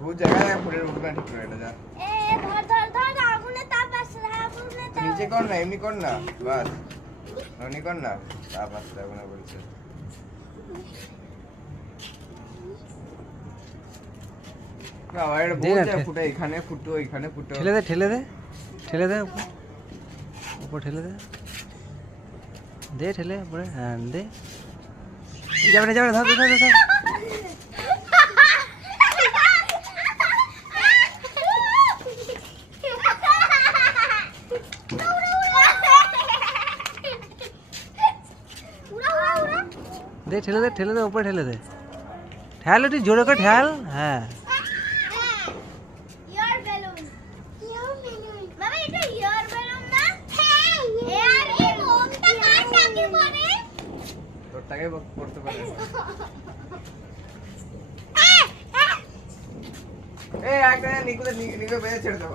वो जगह है पूरे रोड में ठीक रहता जा ए धर आगुने ताप আসছে आगुने ताप नीचे कौन ना एमनी कौन ना बस ननी कौन ना ताप আসছে आगुने बोलছে क्या वाइड बोल जा फुटे এখানে ফুটো এখানে ফুটো ठेले दे ऊपर ठेले दे ठेले ऊपर हां दे जाबे धर दे ठेले दे ऊपर ठेले दे ठहल तू जोर कर ठहल हां ইয়ার বেলুন বাবা এটা ইয়ার বেলুন না হ্যাঁ ইয়ার এই কোনটা কার সাথে পড়ে তোরটাকে পড়তে পারে এই একটা নিকো বেয়ে ছেড়ে দাও